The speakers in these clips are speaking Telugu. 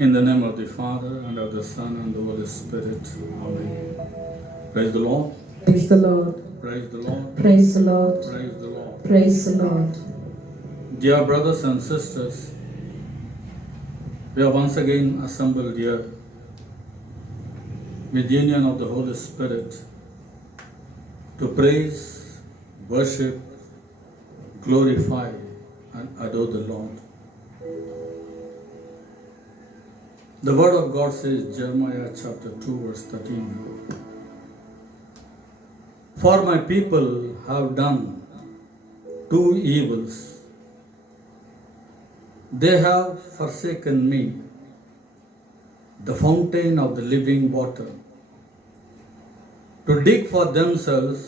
In the name of the Father, and of the Son, and the Holy Spirit. Amen. Praise the Lord. Praise the Lord. Praise the Lord. Praise the Lord. Praise the Lord. Praise the Lord. Dear brothers and sisters, we are once again assembled here with the union of the Holy Spirit to praise, worship, glorify, and adore the Lord. The Word of God says, Jeremiah chapter 2, verse 13, "For my people have done two evils. They have forsaken me, the fountain of the living water, to dig for themselves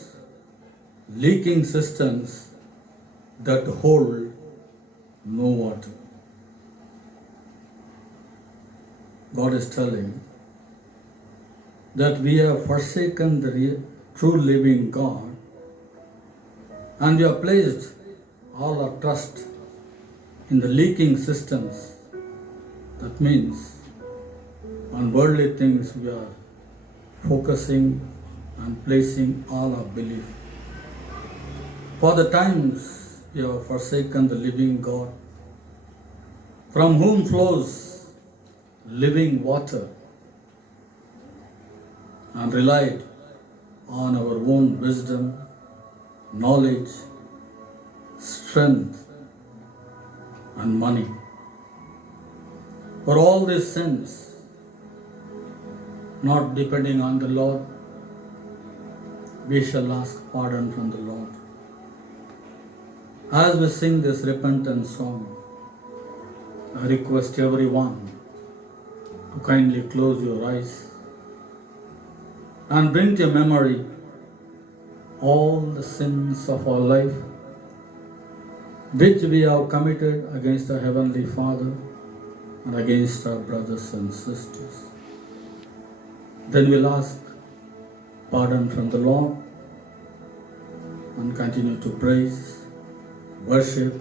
leaking cisterns that hold no water." God is telling that we have forsaken the true living God, and we have placed all our trust in the leaking cisterns. That means on worldly things we are focusing and placing all our belief. For the times we have forsaken the living God, from whom flows living water, and relied on our own wisdom, knowledge, strength, and money. For all these sins, not depending on the Lord, we shall ask pardon from the Lord. As we sing this repentance song, I request everyone to kindly close your eyes and bring to your memory all the sins of our life which we have committed against our Heavenly Father and against our brothers and sisters. Then we'll ask pardon from the Lord and continue to praise, worship,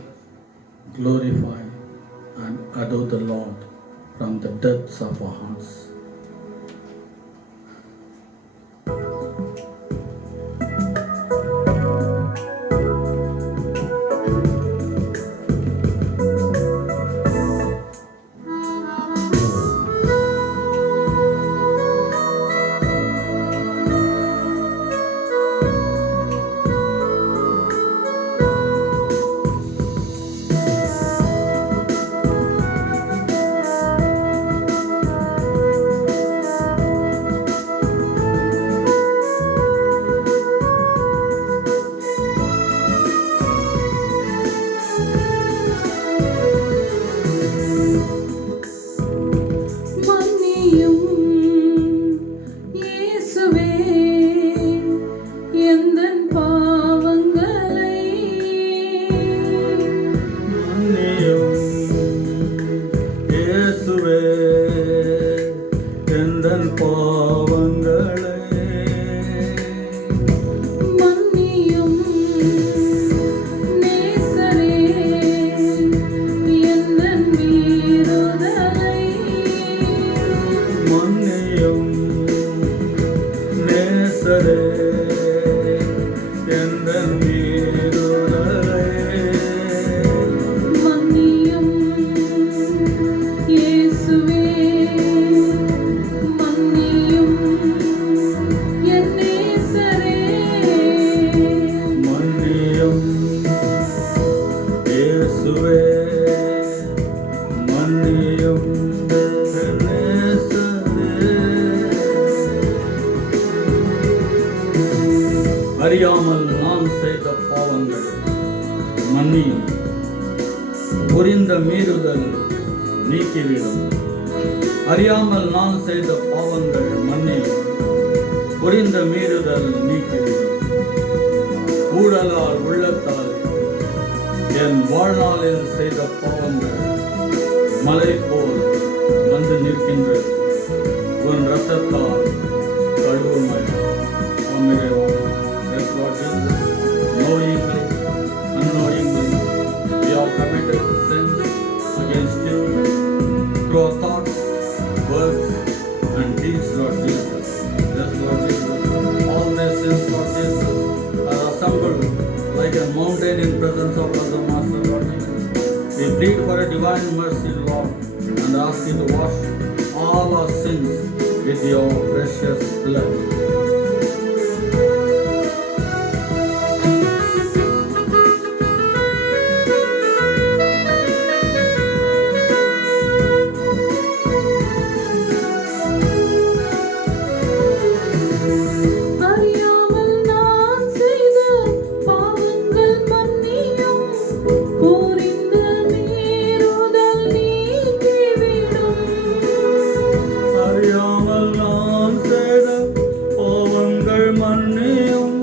glorify, and adore the Lord from the depths of our hearts. அறியாமல் நான் செய்த பாவங்கள் மன்னியும், புரிந்த மீறுதல் நீக்கிவிடும். அறியாமல் நான் செய்த பாவங்கள் மன்னியும், புரிந்த மீறுதல் நீக்கிவிடும். ஊழலால் உள்ளத்தால் என் வாழ்நாளில் செய்த பாவங்கள் மலை போல் வந்து நிற்கின்றது. உன் இரத்தத்தால் கழுவுமை. Knowingly, unknowingly, we have committed sins against you through our thoughts, in presence of Brother Master Lord Jesus. We plead for a divine mercy, Lord, and ask you to wash all our sins with your precious blood. அறியாமல் நான் செய்த பாவங்கள் மன்னியும் புரிந்த மீறுதல் நீக்கிவிடும். அறியாமல் நான் செய்த பாவங்கள் மன்னியும்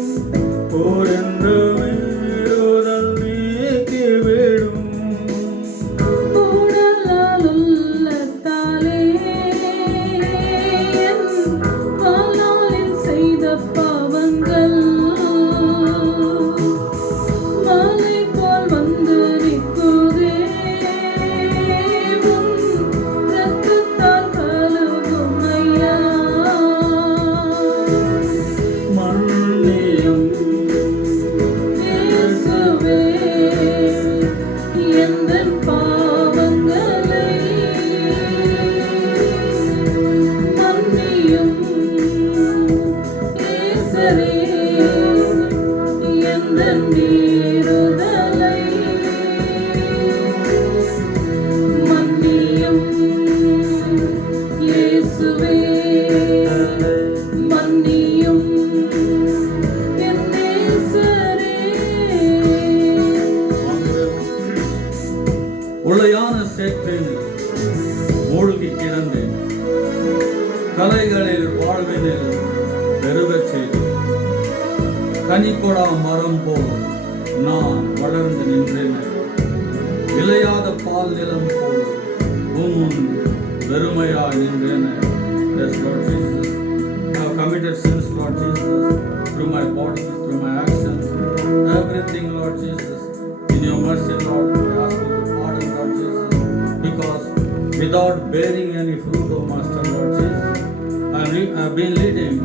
புரிந்த மீறுதல் நீக்கிவிடும். உடலால் உள்ளத்தாலே என் வாழ்நாளில் செய்த பாவங்கள் மலை போல் வந்து நிற்குதே. உன் இரத்தத்தால் கழுவும் ஐயா. மன்னியும் இயேசுவே, எந்தன் பாவங்களை மன்னியும். இயேசுவே, எந்தன் மீறுதலை மன்னியும். இயேசுவே, மன்னியும். என் நேசரே. உளையான சேற்றில் மூழ்கி கிடந்தேன், கலைகளில் வாழ்வினில் பெருகச் செய்து, கனிக்கொடா மரம் போல் நான் வளர்ந்து நின்றேன். விளையாத பால் நிலம் போல் உன் வெறுமையாய் நின்றேன். Yes, Lord Jesus, I have committed sins, Lord Jesus, through my body, through my actions, everything, Lord Jesus. In your mercy, Lord, I ask you to pardon, Lord Jesus, because without bearing any fruit, O Master, Lord Jesus, I have been leading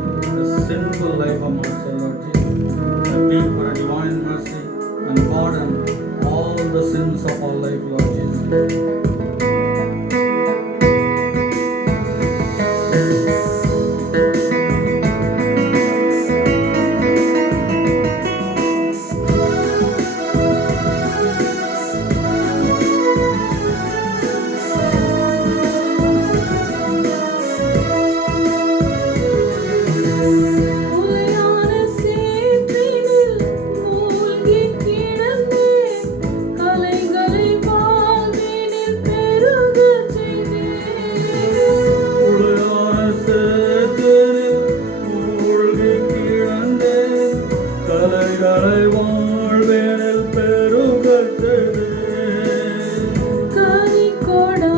a sinful life, O Master, Lord Jesus. I plead for a divine mercy and pardon all the sins of our life, Lord Jesus. உளையான சேற்றினில் மூழ்கி கிடந்தேன், கலைகளை வாழ்வினில் பெருகச் செய்தேன். உளையான சேற்றினில் மூழ்கி கிடந்தேன், கலைகளை வாழ்வினில் பெருகச் செய்தேன். கனிக்கொடா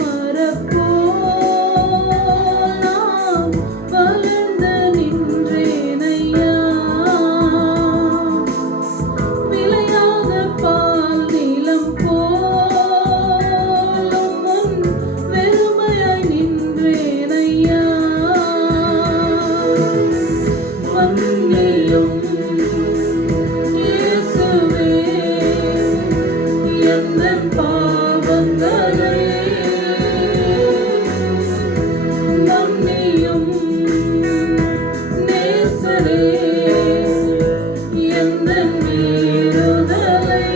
மரம் போல் நான் வளர்ந்து நின்றேன் ஐயா. விளையாத பால் நிலம் போலும் உன் வெறுமையாய் நின்றேன் ஐயா. மன்னியும் இயேசுவே, எந்தன் பாவங்களை மன்னியும். நேசரே, எந்தன் மீறுதலை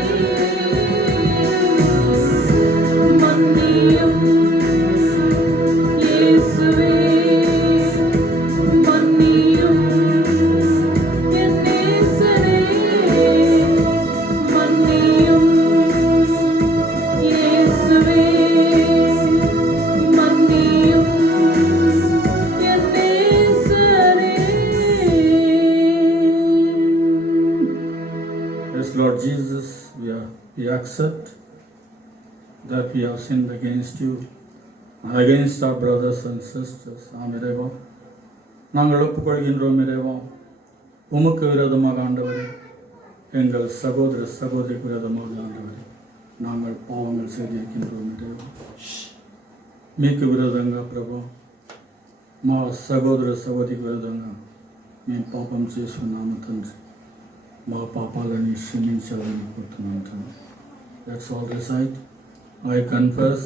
மன்னியும். இயேசுவே, மன்னியும். என் நேசரே, மன்னியும். இயேசுவே, மன்னியும். என் நேசரே. Yes, Lord Jesus, we accept that we have sinned against you and against our brothers and sisters. ஆம் இறைவா, நாங்கள் ஒப்புக்கொள்கின்றோம் இறைவா, உமக்கு விரோதமாக ஆண்டவரே, எங்கள் சகோதர சகோதரிக்கு விரோதமாக ஆண்டவரே, நாங்கள் பாவங்கள் செய்திருக்கின்றோம் இறைவா. మీకు విరోధంగా ప్రభు మా సహోదర సహోదరికి విరోధంగా మేము పాపం చేసుకున్నాము తండ్రి. మా పాపాలని క్షమించాలని కోరుతున్నాను. Let's all recite. I confess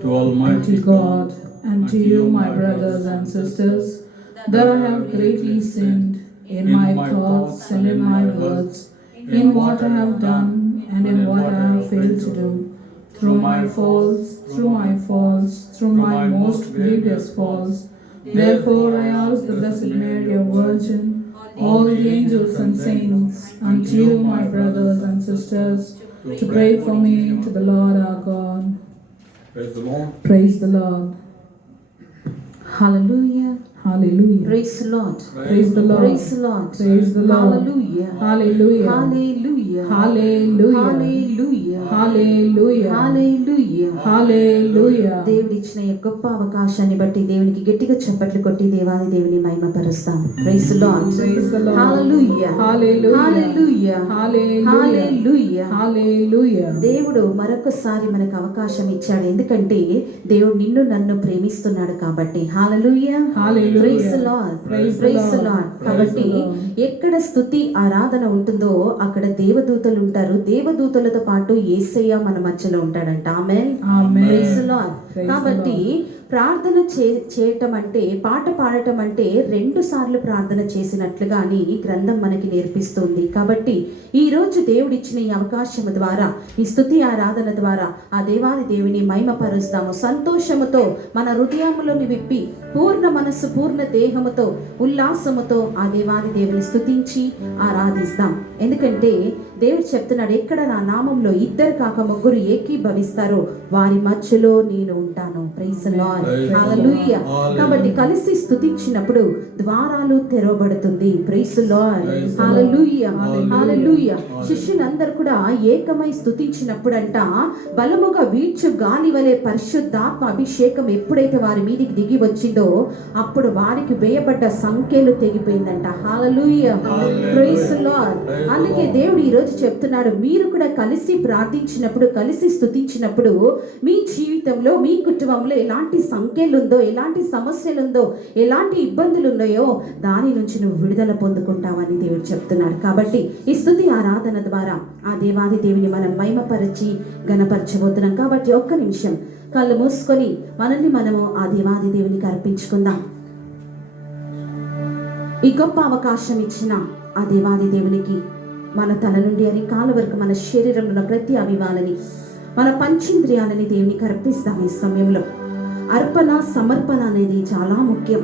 to Almighty God and to you, my brothers and sisters, that I have greatly sinned in my thoughts and in my words, in what I have done and in what I have failed to do, through my faults, through my most grievous faults. Therefore I ask the Blessed Mary, our Virgin, all the angels and saints, and you, my brothers and sisters, to pray for me to the Lord our God. Praise the Lord. Praise the Lord. Hallelujah. Hallelujah. Praise the Lord. Praise the Lord. Praise the Lord. Praise the Lord. Hallelujah. Hallelujah. Hallelujah. Hallelujah. Hallelujah. Hallelujah. Hallelujah. Hallelujah. దేవుడి ఇచ్చిన ఈ గొప్ప అవకాశాన్ని బట్టి దేవునికి గట్టిగా చప్పట్లు కొట్టి దేవాది దేవుని మహిమపరుస్తాం. Praise the Lord. Praise the Lord. Hallelujah. Hallelujah. Hallelujah. Hallelujah. Hallelujah. Hallelujah. దేవుడు మరొకసారి మనకు అవకాశం ఇచ్చాడు. ఎందుకంటే దేవుడు నిన్ను నన్ను ప్రేమిస్తున్నాడు కాబట్టి. హల్లెలూయా. Hallelujah. Praise the Lord. Praise the Praise the Lord. Lord. కాబట్టి ఎక్కడ స్తుతి ఆరాధన ఉంటుందో అక్కడ దేవదూతలు ఉంటారు. దేవదూతలతో పాటు యేసయ్య మన మధ్యలో ఉంటాడంట. ఆమేన్. Amen. Praise the Lord. Praise the కాబట్టి ప్రార్థన చేయటం అంటే, పాట పాడటం అంటే 2 సార్లు ప్రార్థన చేసినట్లుగా అని ఈ గ్రంథం మనకి నేర్పిస్తుంది. కాబట్టి ఈ రోజు దేవుడిచ్చిన ఈ అవకాశం ద్వారా, ఈ స్తుతి ఆరాధన ద్వారా ఆ దేవాది దేవుని మహిమపరుస్తాము. సంతోషముతో మన హృదయములను విప్పి పూర్ణ మనస్సు పూర్ణ దేహముతో ఉల్లాసముతో ఆ దేవాది దేవుని స్తుతించి ఆరాధిస్తాం. ఎందుకంటే దేవుడు చెప్తున్నాడు, ఎక్కడ నా నామంలో 2 కాక 3 ఏకీభవిస్తారో వారి మధ్యలో నేను ఉంటాను. Praise the lord. హల్లెలూయా. కాబట్టి కలిసి స్తుతించినప్పుడు ద్వారాలు తెరవబడుతుంది. Praise the lord. Hallelujah. Hallelujah. శిష్యులందరూ కూడా ఏకమై స్తుతించినప్పుడంట బలముగా వీచు గాలి వలె పరిశుద్ధాత్మ అభిషేకం ఎప్పుడైతే వారి మీదికి దిగి వచ్చిందో అప్పుడు వారికి వేయబడ్డ సంఖ్యలు తెగిపోయిందంట. హల్లెలూయా. Praise the Lord. అందుకే దేవుడు ఈ రోజు చెప్తున్నాడు, మీరు కూడా కలిసి ప్రార్థించినప్పుడు, కలిసి స్తుతించినప్పుడు మీ జీవితంలో, మీ కుటుంబంలో ఎలాంటి సంఖ్యలు ఉందో, ఎలాంటి సమస్యలు ఉందో, ఎలాంటి ఇబ్బందులు ఉన్నాయో దాని నుంచి నువ్వు విడుదల పొందుకుంటావని దేవుడు చెప్తున్నాడు. కాబట్టి ఈ స్తుతి ఆరాధన ద్వారా ఆ దేవాది దేవుని మనం మహిమపరిచి గణపరచబోతున్నాం. కాబట్టి ఒక్క నిమిషం కళ్ళు మూసుకొని మనల్ని మనము ఆ దేవాది దేవునికి అర్పించుకుందాం. ఈ గొప్ప అవకాశం ఇచ్చిన ఆ దేవాది దేవునికి మన తల నుండి అరికాల వరకు మన శరీరంలో ఉన్న ప్రతి అవయవాలని, మన పంచేంద్రియాలని దేవునికి అర్పిస్తాం. ఈ సమయంలో అర్పణ సమర్పణ అనేది చాలా ముఖ్యం.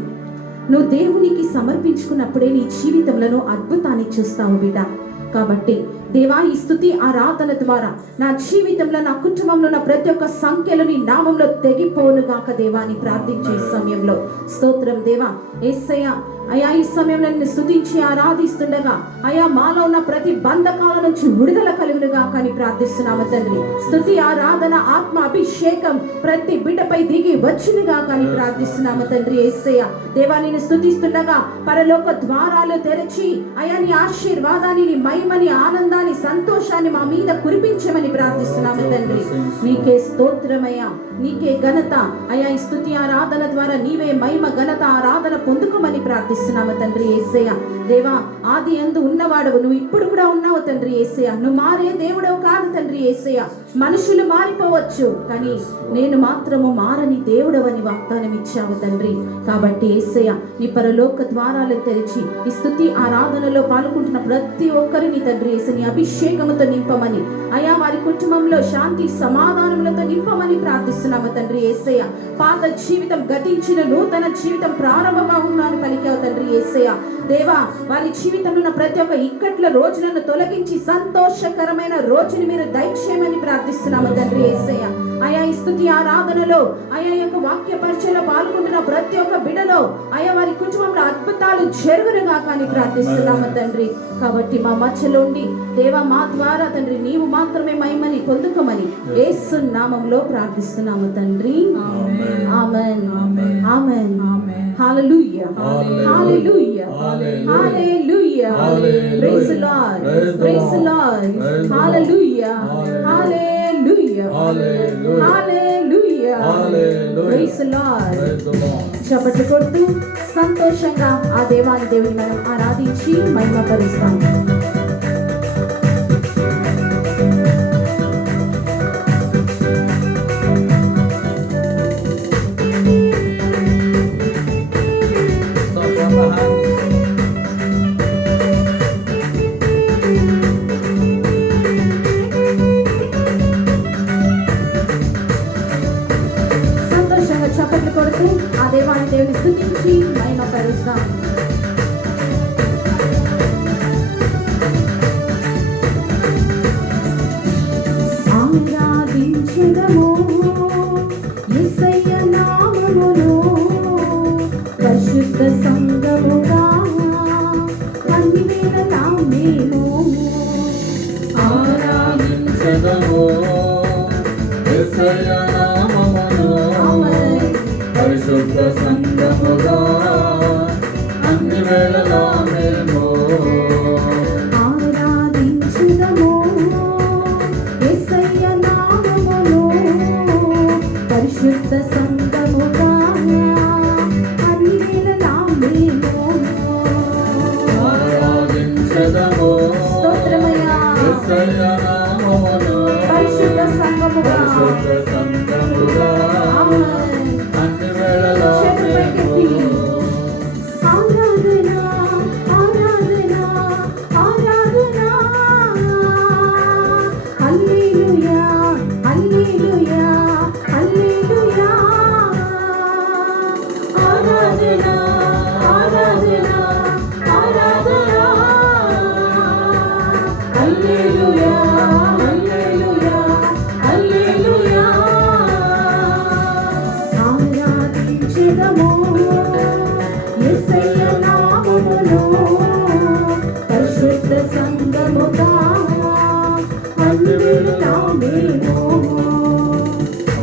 నువ్వు దేవునికి సమర్పించుకున్నప్పుడే నీ జీవితంలో అద్భుతాన్ని చూస్తావు బిడ్డ. కాబట్టి దేవా, ఈ స్తుతి ఆరాధన ద్వారా నా జీవితంలో, నా కుటుంబంలో నా ప్రతి ఒక్క సంఖ్యలు నీ నామంలో తెగిపోను గాక దేవా అని ప్రార్థించే సమయంలో స్తోత్రం దేవా. యేసయ్య అయా, ఈ సమయంలో నిన్ను స్తుతించి ఆరాధిస్తుండగా అయా మాలో ఉన్న ప్రతి బంధకాల నుంచి విడుదల కలుగునుగా కానీ ప్రార్థిస్తున్నాము తండ్రి. స్తుతి ఆరాధన ఆత్మ అభిషేకం ప్రతి బిడ్డపై దిగి వచ్చునుగా కానీ ప్రార్థిస్తున్నాము తండ్రి. యేసయ్య దేవా, నిన్ను స్తుతిస్తుండగా పరలోక ద్వారాలు తెరచి అయా నీ ఆశీర్వాదాన్ని, నీ మహిమని, ఆనందాన్ని, సంతోషాన్ని మా మీద కురిపించమని ప్రార్థిస్తున్నాము తండ్రి. నీకే స్తోత్రమయ్యా, నీకే ఘనత అయా. ఈ స్తుతి ఆరాధన ద్వారా నీవే మహిమ, ఘనత, ఆరాధన పొందుకోమని ప్రార్థిస్తున్నాము తండ్రి. యేసయ్య దేవా, ఆది యందు ఉన్నవాడవు, నువ్వు ఇప్పుడు కూడా ఉన్నావు తండ్రి. యేసయ్య నువ్వు మారే దేవుడవు కాదు తండ్రి. యేసయ్య మనుషులు మారిపోవచ్చు, కానీ నేను మాత్రము మారని దేవుడవని వాగ్దానం ఇచ్చావు తండ్రి. కాబట్టి యేసయ్య నీ పరలోక ద్వారాలు తెరిచి ఈ స్తుతి ఆరాధనలో పాల్గొంటున్న ప్రతి ఒక్కరిని తండ్రి యేసు నీ అభిషేకముతో నింపమని, అయా వారి కుటుంబంలో శాంతి సమాధానములతో నింపమని ప్రార్థిస్తున్నాము తండ్రి. యేసయ్య పాత జీవితం గతించిన నూతన జీవితం ప్రారంభమవును పలికావు తండ్రి. యేసయ్య దేవా, వారి జీవితంలో ఉన్న ప్రతి ఒక్క ఇక్కట్ల రోజులను తొలగించి సంతోషకరమైన రోజుని మీరు దయచేయమని ప్రార్థిస్తున్నాము తండ్రి. యేసయ్య అయా ఈ స్తుతి ఆరాధనలో, అయా యొక్క వాక్య పరిచయలో పాల్గొంటున్న ప్రతి ఒక్క బిడ్డలో అయా వారి కుటుంబంలో అద్భుతాలు జరుగునుగా కానీ ప్రార్థిస్తున్నాము తండ్రి. కాబట్టి మా మధ్యలో ఉండి దేవా, మా ద్వారా తండ్రి నీవు మాత్రమే మహిమని పొందుకోమని యేసు నామములో ప్రార్థిస్తున్నాము తండ్రి. Amen. Amen. Hallelujah. Hallelujah. Hallelujah. Praise the lord. Praise the lord. Hallelujah. Hallelujah. Hallelujah. Praise the Lord. చప్పట్లు కొడుతూ సంతోషంగా ఆ దేవాది దేవుని మనం ఆరాధించి మహిమపరుస్తాం. సంతోషంగా చప్పట్లు కొడుతూ ఆ దేవాన్ని దేవుని స్తుతించి మహిమపరుస్తాం. ఆరాధించెదము యేసయ్య నామమును పరిశుద్ధ సంఘముగా అన్ని వేళలా మేము ఆరాధించెదము యేసయ్య నామమును పరిశుద్ధ సంఘముగా అన్ని వేళలా మేము ఆరాధించెదము యేసయ్య నామమును పరిశుద్ధ సంఘముగా అన్ని వేళలా మేము ఆరాధించెదము స్తోత్రమయ్యా యేసయ్య నామమును పరిశుద్ధ సంఘముగా పరిశుద్ధ సంఘముగా ఆమేన్. అన్ని వేళలా చేతులపైకెత్తి మేము ఆరాధన ఆరాధన ఆరాధన హల్లెలూయా హల్లెలూయా హల్లెలూయా ఆరాధన ఆరాధన ఆరాధన హల్లెలూయా హల్లెలూయా హల్లెలూయా ఆరాధించెదము యేసయ్య నామమును పరిశుద్ధ సంఘముగా అన్ని వేళలా మేము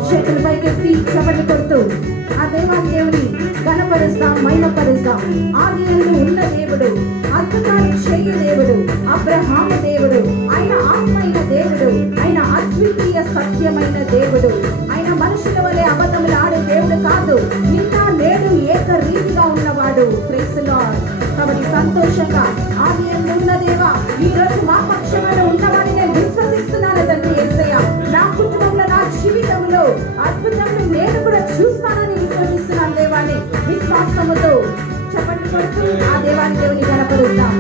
చేతుల పైకెత్తి చప్పట్లు కొడుతూ ఆ దేవాన్ని దేవుని ఘనపరుస్తాం మహిమపరుస్తాం. ఆదియందు ఉన్న దేవుడు, అద్భుతాలు చేయు దేవుడు, అబ్రహాము దేవుడు, ఆయన ఆత్మైన దేవుడు, ఆయన అద్వితీయ సత్యమైన దేవుడు, ఆయన మనుషుల వలె అబద్ధములు ఆడే దేవుడు కాదు, నిన్న నేడు ఏక రీతిగా ఉన్నవాడు. Praise the lord. కాబట్టి సంతోషంగా ఆదియందు ఉన్న దేవా ఈ రోజు మా పక్షంలో ఉన్నవాడిని నేను విశ్వసిస్తున్నాను తండ్రి యేసయ్య. నా కుటుంబంలో నా జీవితంలో అద్భుతములు నేను కూడా చూస్తానని విశ్వసిస్తున్నాను దేవాన్ని. విశ్వాసముతో చప్పట్లు కొడుతూ ఆ దేవాన్ని దేవుని గణపరుద్దాం.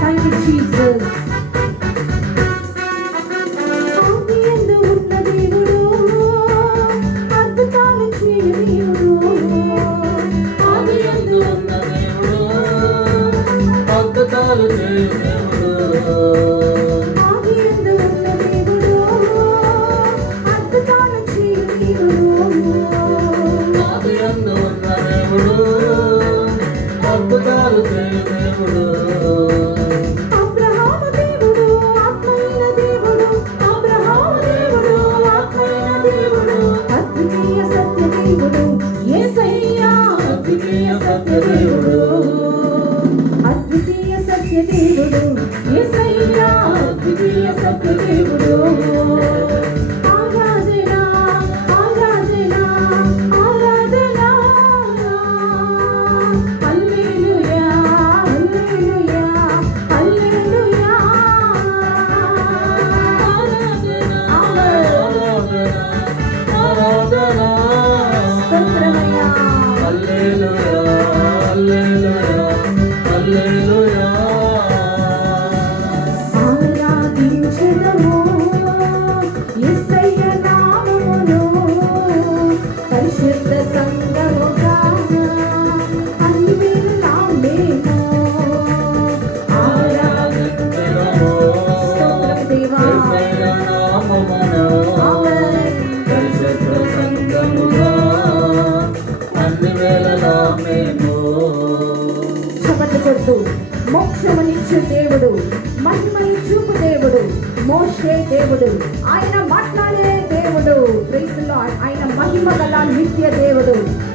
Thank you Jesus. ఆదియందు ఉన్న దేవుడు, అద్భుతాలు చేయు దేవుడు, ఆదియందు ఉన్న దేవుడు అద్భుతాలు చేయు దేవుడు ఆదియందు ఉన్న దేవుడు, అద్భుతాలు చేయు దేవుడు, ఆదియందు ఉన్న దేవుడు అద్భుతాలు చేయు దేవుడు అబ్రహాము దేవుడు, ఆత్మైన దేవుడు, అబ్రహాము దేవుడు, ఆత్మైన దేవుడు, అద్వితీయ సత్య దేవుడు యేసయ్య, అద్వితీయ సత్య దేవుడు, అద్వితీయ సత్య దేవుడు యేసయ్య, అద్వితీయ సత్య దేవుడు. ఆరాధన ఆరాధన ఆరాధన హల్లెలూయా హల్లెలూయా హల్లెలూయా ఆరాధన స్తోత్రమయ్యా. హల్లెలూయా హల్లెలూయా హల్లెలూయా ఆరాధించెదము యేసయ్య నామమును పరిశుద్ధ సంఘముగా అన్ని వేళలా మేము ఆరాధించెదము స్తోత్రం దేవా. యేసయ్య నామమును ఆమేన్. పరిశుద్ధ సంఘముగా అన్ని వేళలా మేము చప్పట్లు కొడుతూ మోక్షమునిచ్చు దేవుడు, మహిమని చూపు దేవుడు, మోషే దేవుడు, ఆయన మాట్లాడే దేవుడు. Praise the Lord. ఆయన మహిమ గల నిత్య దేవుడు.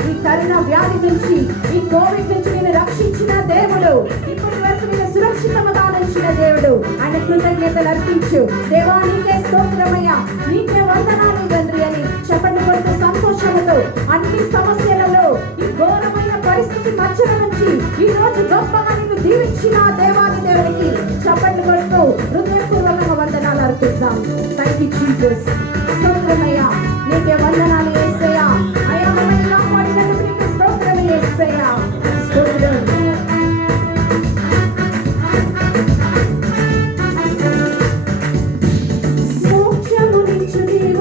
ఈ కరోనా వ్యాధి నుంచి, ఈ కోవిడ్ నుంచి నేను రక్షించిన దేవుడు, ఇప్పటి వరకు నేను సురక్షితంగా ఉంచిన దేవుడు. ఆయన కృతజ్ఞతలు అర్పించు. దేవా నీకే స్తోత్రమయ్యా, నీకే వందనాలు తండ్రి అని చెప్పండి కొడుతూ సంతోషముతో అన్ని సమస్యలలో ఈ ఘోరమైన పరిస్థితి మధ్యలో నుంచి ఈ రోజు గొప్పగా నిన్ను దీవించిన దేవాది దేవునికి చప్పట్లు కొడుతూ హృదయపూర్వకంగా వందనాలు అర్పిస్తాం. Thank you Jesus. స్తోత్రమయ్యా, నీకే వందనాలు యేసయ్యా. అయ్యా మమ్మల్ని కాపాడినందుకు నీకు స్తోత్రం యేసయ్యా. స్తోత్రం. మోక్షమునిచ్చు దేవుడు,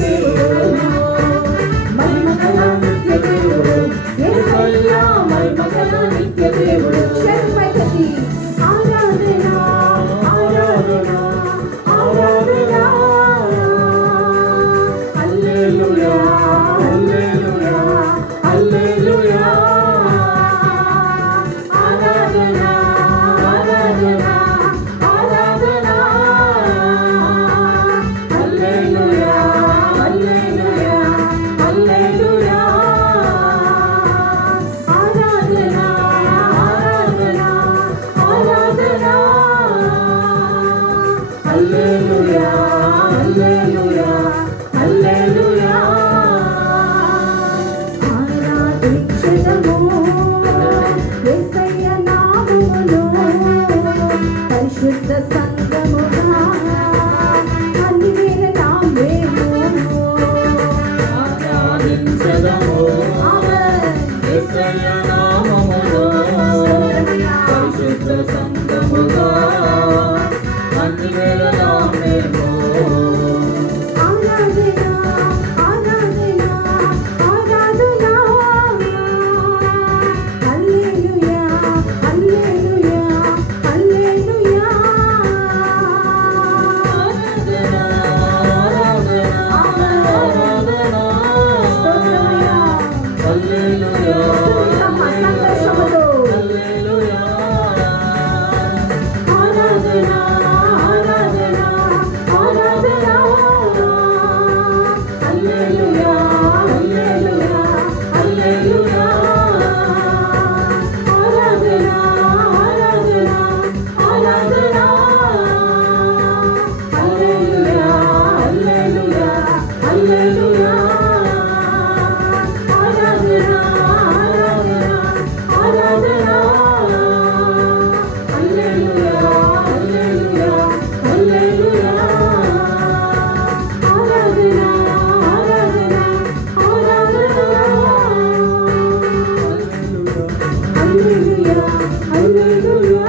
దేవుడు, మహిమగల నిత్య దేవుడు, యేసయ్యా మహిమగల నిత్య దేవుడు. శరణమైనది ఆరాధన ఆరాధన ఆరాధన. హల్లెలూయా హల్లెలూయా హల్లెలూయా. ఆరాధన ఆరాధన ఆరాధన. హల్లెలూయా హల్లెలూయా హల్లెలూయా. ఆరాధన ఆరాధన ఆరాధన. హల్లెలూయా హల్లెలూయా హల్లెలూయా. ఆరాధించెదము యేసయ్య నామమును పరిశుద్ధ సంఘముగా అన్ని వేళలా మేము ఆరాధించెదము యేసయ్య నామమును పరిశుద్ధ సంఘముగా అన్ని వేళలా మేము. ఆరాధన ఆరాధన ఆరాధన. హల్లెలూయా హల్లెలూయా హల్లెలూయా. స్తోత్రమయ్యా. సంతోషముతో ఆరాధన ఆరాధన ఆరాధన. హల్లెలూయా హల్లెలూయా హల్లెలూయా. ఆరాధన ఆరాధన ఆరాధన. హల్లెలూయా హల్లెలూయా హల్లెలూయా. ఆరాధన ఆరాధన ఆరాధన. హల్లెలూయా హల్లెలూయా హల్లెలూయా. ఆరాధన ఆరాధన ఆరాధన. హల్లెలూయా హల్లెలూయా.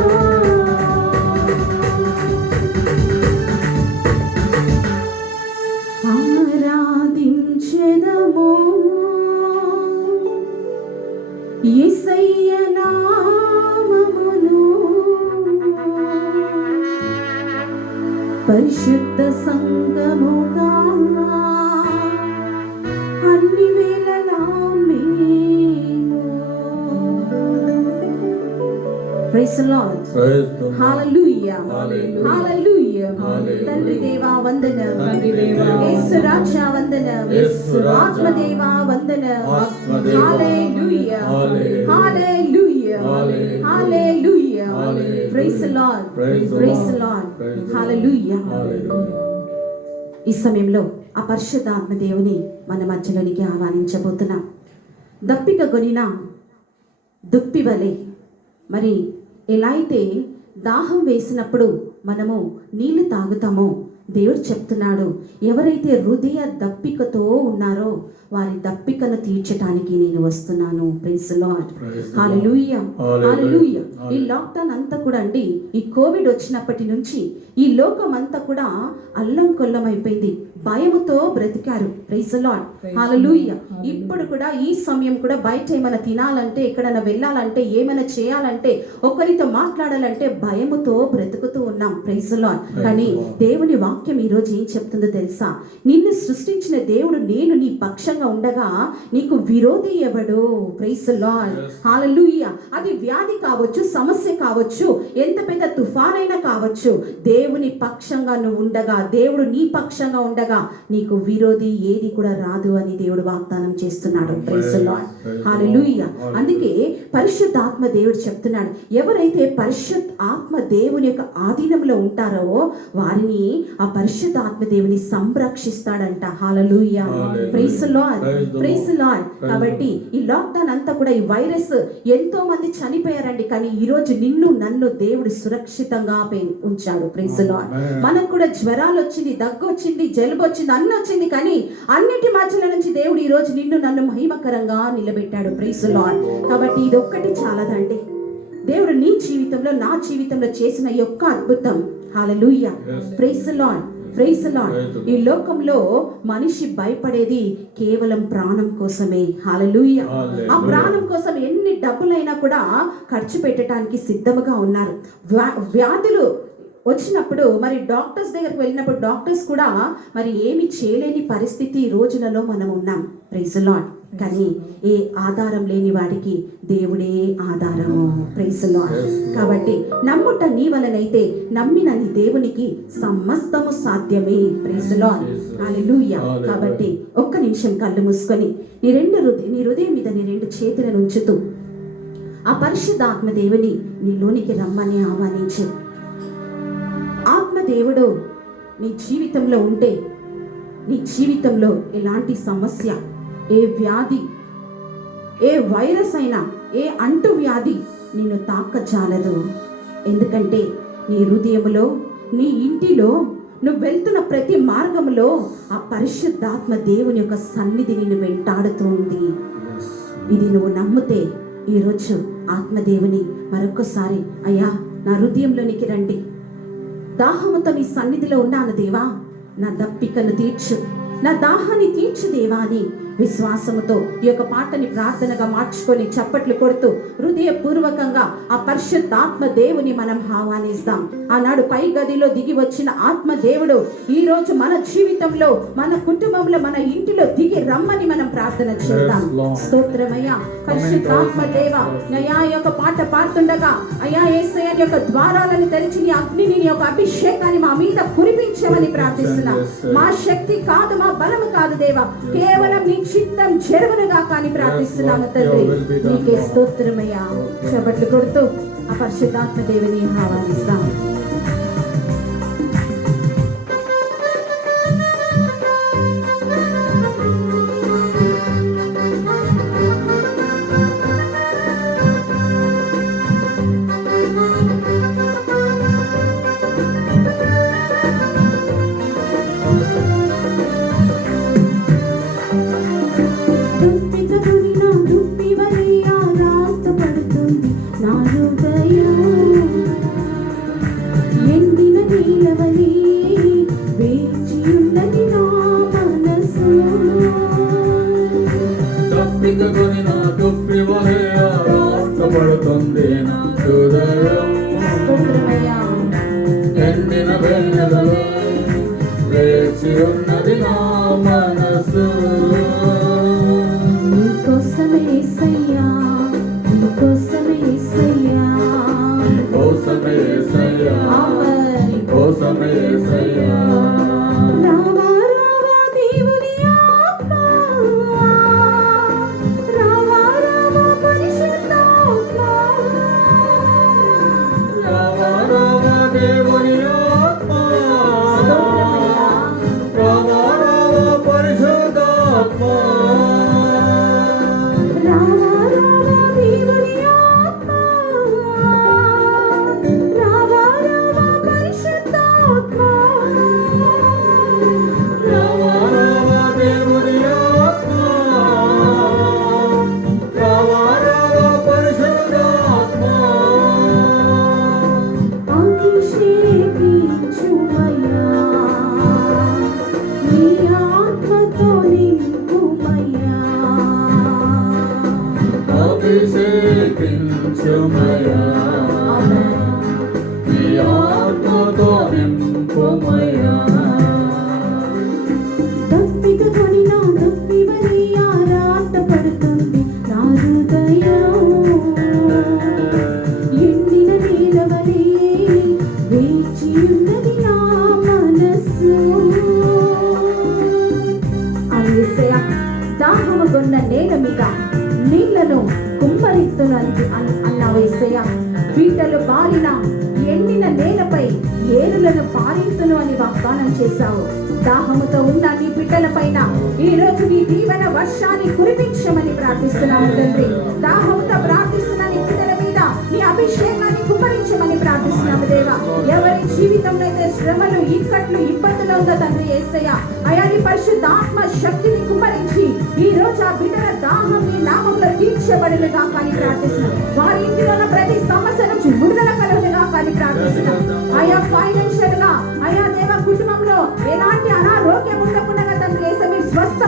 ఆరాధించెదము యేసయ్య నామమును పరిశుద్ధ సంఘముగా అన్ని వేళలా మేము. Praise the Lord. Praise the Lord. Hallelujah. Hallelujah. Hallelujah. Hallelujah. తండ్రి దేవా వందనం. తండ్రి దేవా యేసు రాజా వందనం. యేసు రాజా ఆత్మదేవా వందనం. ఆత్మదేవా Hallelujah. Hallelujah. Hallelujah. Hallelujah. Hallelujah. Hallelujah. Praise the Lord. Praise the Praise the Lord. Lord. Praise the Lord. Hallelujah. Hallelujah. ఈ సమయంలో ఆ పరిశుద్ధాత్మ దేవుని మన మధ్యలోనికి ఆహ్వానించబోతున్నాం. దప్పిక కొనిన దుప్పి వలె, మరి ఎలా అయితే దాహం వేసినప్పుడు మనము నీళ్లు తాగుతామో దేవుడు చెప్తున్నాడు, ఎవరైతే హృదయ దప్పికతో ఉన్నారో వారి దప్పికను తీర్చడానికి నేను వస్తున్నాను. Praise the lord. Hallelujah hallelujah. ఈ లాక్డౌన్ అంతా కూడా అండి, ఈ కోవిడ్ వచ్చినప్పటి నుంచి ఈ లోకం అంతా కూడా అల్లం కొల్లం అయిపోయింది. భయముతో బ్రతికారు. Praise the lord. హల్లెలూయా. ఇప్పుడు కూడా ఈ సమయం కూడా బయట ఏమైనా తినాలంటే, ఎక్కడైనా వెళ్ళాలంటే, ఏమైనా చేయాలంటే, ఒకరితో మాట్లాడాలంటే భయముతో బ్రతుకుతూ ఉన్నాం. Praise the lord. కానీ దేవుని వాక్యం ఈరోజు ఏం చెప్తుందో తెలుసా? నిన్ను సృష్టించిన దేవుడు నేను నీ పక్షంగా ఉండగా నీకు విరోధి ఎవడు? Praise the lord. హల్లెలూయా. అది వ్యాధి కావచ్చు, సమస్య కావచ్చు, ఎంత పెద్ద తుఫానైనా కావచ్చు, దేవుని పక్షంగా నువ్వు ఉండగా, దేవుడు నీ పక్షంగా ఉండగా నీకు విరోధి ఏది కూడా రాదు అని దేవుడు వాగ్దానం చేస్తున్నాడు. Praise the lord. హల్లెలూయా. అందుకే పరిశుద్ధాత్మ దేవుడు చెప్తున్నాడు, ఎవరైతే పరిశుద్ధ ఆత్మ దేవుని యొక్క ఆధీనంలో ఉంటారో వారిని ఆ పరిశుద్ధాత్మ దేవుని సంరక్షిస్తాడంట. Hallelujah. Praise the lord. Praise the lord. కాబట్టి ఈ లాక్డౌన్ అంతా కూడా ఈ వైరస్ ఎంతో మంది చనిపోయారండి, కానీ ఈ రోజు నిన్ను నన్ను దేవుడు సురక్షితంగా ఉంచాడు. Praise the Lord. మనకు కూడా జ్వరాలు వచ్చింది, దగ్గు వచ్చింది, జలుబు వచ్చింది, అన్ని వచ్చింది, కానీ అన్నిటి మధ్యలో నుంచి దేవుడు ఈ రోజు నిన్ను నన్ను మహిమకరంగా నిలబెట్టాడు. Praise the lord. కాబట్టి ఇది ఒక్కటి చాలదండి, దేవుడు నీ జీవితంలో నా జీవితంలో చేసిన ఈ ఒక్క అద్భుతం. Hallelujah. Praise the lord. Praise the lord. ఈ లోకంలో మనిషి భయపడేది కేవలం ప్రాణం కోసమే. హల్లెలూయా. ఆ ప్రాణం కోసం ఎన్ని డబ్బులైనా కూడా ఖర్చు పెట్టడానికి సిద్ధంగా ఉన్నారు. వ్యాధులు వచ్చినప్పుడు మరి డాక్టర్స్ దగ్గరికి వెళ్ళినప్పుడు డాక్టర్స్ కూడా మరి ఏమి చేయలేని పరిస్థితి ఈ రోజులలో మనం ఉన్నాం. Praise the lord. కానీ ఏ ఆధారం లేని వాడికి దేవుడే ఆధారము. Praise the lord. కాబట్టి నమ్ముట నీ వలనైతే నమ్మిన నీ దేవునికి సమస్తము సాధ్యమే. Praise the lord. హల్లెలూయా. కాబట్టి ఒక్క నిమిషం కళ్ళు మూసుకొని నీ హృదయం మీద నీ రెండు చేతులను ఉంచుతూ ఆ పరిశుద్ధాత్మ దేవుని నీలోనికి రమ్మని ఆహ్వానించు. ఆత్మదేవుడు నీ జీవితంలో ఉంటే నీ జీవితంలో ఎలాంటి సమస్య, ఏ వ్యాధి, ఏ వైరస్ అయినా, ఏ అంటు వ్యాధి నిన్ను తాకజాలదు. ఎందుకంటే నీ హృదయములో, నీ ఇంటిలో, నువ్వు వెళ్తున్న ప్రతి మార్గంలో ఆ పరిశుద్ధాత్మ దేవుని యొక్క సన్నిధి నిన్ను వెంటాడుతుంది. ఇది నువ్వు నమ్మితే ఈరోజు ఆత్మదేవుని మరొకసారి, అయ్యా నా హృదయంలోనికి రండి, దాహముతో నీ సన్నిధిలో ఉన్నాను దేవా, నా దప్పికను తీర్చు, నా దాహాన్ని తీర్చు దేవా అని విశ్వాసముతో ఈ యొక్క పాటని ప్రార్థనగా మార్చుకొని చప్పట్లు కొడుతూ హృదయపూర్వకంగా ఆ పరిశుద్ధాత్మ దేవుని మనం ఆహ్వానిస్తాం. ఆనాడు పై గదిలో దిగి వచ్చిన ఆత్మ దేవుడు ఈ రోజు మన జీవితంలో, మన కుటుంబంలో, మన ఇంటిలో దిగి రమ్మని మనం ప్రార్థన చేద్దాం. స్తోత్రమయ్యా. పరిశుద్ధాత్మ దేవ, అయ్యా ఈ యొక్క పాట పాడుతుండగా అయ్యా యేసయ్య యొక్క ద్వారాలను తెరిచి నీ అగ్నిని, నీ యొక్క అభిషేకాన్ని మా మీద కురిపించమని ప్రార్థిస్తున్నా. మా శక్తి కాదు, మా బలము కాదు దేవా, కేవలం నీ చిత్తం జరుగునుగా కానీ ప్రార్థిస్తున్నాము తండ్రి. నీకే స్తోత్రమయ్యా. చప్పట్లు కొడుతూ ఆ పరిశుద్ధాత్మ దేవుని ఆహ్వానిస్తాం. దాహముగొన్న నేల మీద నీళ్లను కుమ్మరిస్తున్నది అన్నావు యేసయ్యా. బీటలు బారిన ఎండిన నేలపై ఏరులను పారింతును అని వాగ్దానం చేశావు. దాహముతో ఉన్న నీ బిడ్డల పైన ఈ రోజు నీ దీవెన వర్షాన్ని కురిపించమని ప్రార్థిస్తున్నాము తండ్రి. దాహముతో ప్రార్థిస్తున్న నీ బిడ్డల మీద నీ అభిషేకాన్ని కుమ్మరించమని ప్రార్థిస్తున్నాము దేవా. ఎవరి జీవితంలో అయితే శ్రమలు, ఇక్కట్లు, ఇబ్బందులు ఉందో తండ్రి యేసయ్యా, అయా నీ పరిశుద్ధాత్మ శక్తిని కుమ్మరించి ఈ రోజు ఆ బిడ్డల దాహం నీ నామంలో తీర్చబడునుగా కానీ ప్రార్థిస్తున్నాం. వారి ఇంటిలో ఉన్న ప్రతి సమస్య నుంచి విడుదల కలుగునుగా కానీ ప్రార్థిస్తున్నాం. ఆయా ఫైనాన్షియల్ గా, ఆయా దేవ కుటుంబంలో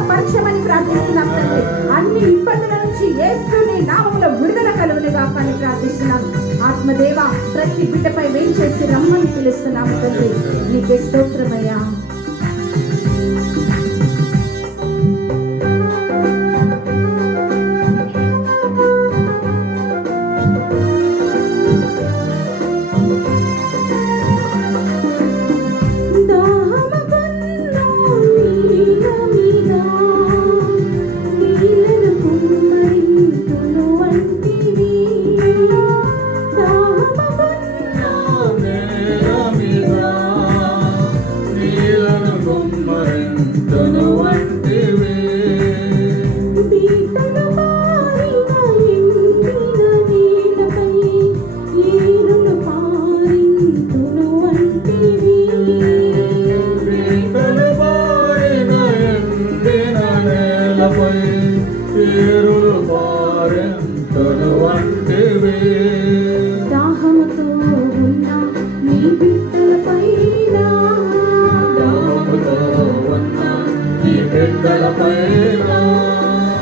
స్వస్థపరచమని ప్రార్థిస్తున్నాం తండ్రి. అన్ని ఇబ్బందుల నుంచి యేసుని నామములో విడుదల కలుగునుగా అని ప్రార్థిస్తున్నాం. ఆత్మదేవ ప్రతి బిడ్డపై వేయి చేసి రమ్మని పిలుస్తున్నాము తండ్రి. నీకే స్తోత్రమయ్యా.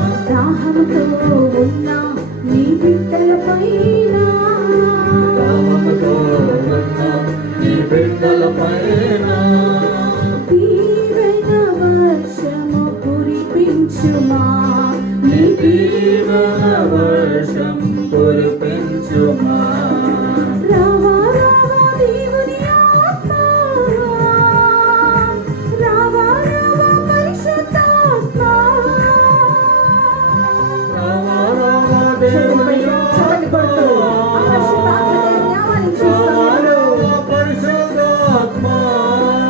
దాహముతో ఉన్న నీ బిడ్డలపైన దాహముతో ఉన్న నీ బిడ్డలపైన దీవెన వర్షము కురిపించుమా. నీ దీవెన వర్షం కురిపించుమా.